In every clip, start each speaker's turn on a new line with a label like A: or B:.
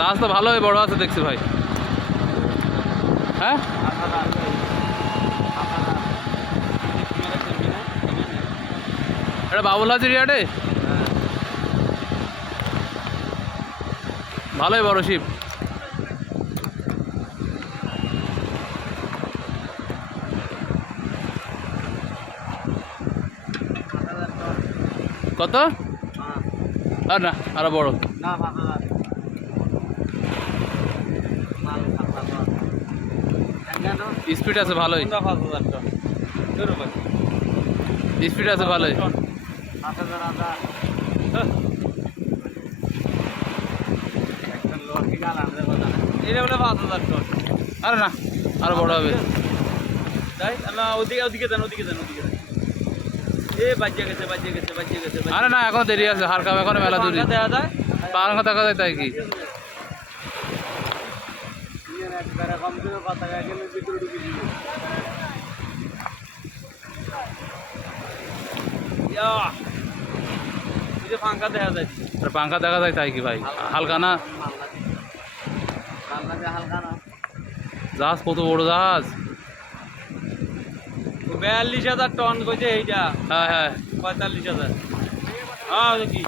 A: জাহাজ তো ভালোই বড় আছে দেখছি ভাই। হ্যাঁ? এটা বাবুল হাজির ইয়াটে ভালোই বড় শিপ। কত? আর না আরও বড়।
B: না পাঁচ হাজার মাল পাঁচ হাজার
A: স্পিড আছে ভালোই। স্পিড আছে ভালোই। আরে না। আরও বড় হবে।
B: তাই না ওদিকে ওদিকে ওদিকে
A: আরে না এখন দেরি আছে হালকা এখন মেলা দূরি দেখা তাই কি?
B: একবারে কম করে কথা গেলে ভিতরে ঢুকে দিবে এই যে পাঙ্খা দেখা
A: আর পাঙ্খা দেখা যায় তাই কি ভাই? হালকা না?
B: হালকা না।
A: জাহাজ কত বড় জাহাজ?
B: বিয়াল্লিশ হাজার টন কইছে এইটা।
A: হ্যাঁ হ্যাঁ।
B: পঁয়তাল্লিশ হাজার। হ্যাঁ কি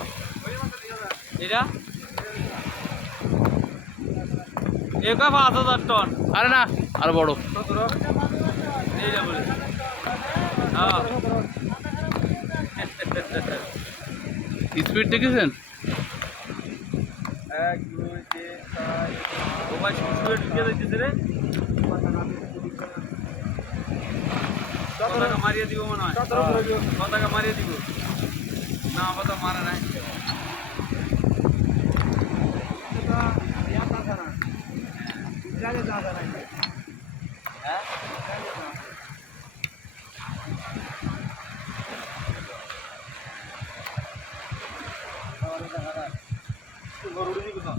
B: এটা? এটা পাঁচ হাজার টন।
A: আরে না আরও বড়। স্পিড দেখেছেন?
B: এক দুই তিন চার ও ভাই স্কুলে ঢুকে যাইতেছে রে মারিয়ে দিব মনে হয়। কত টাকা মারিয়ে দিব। না আপাতত মারে নাই। গরুড়ি কোথাও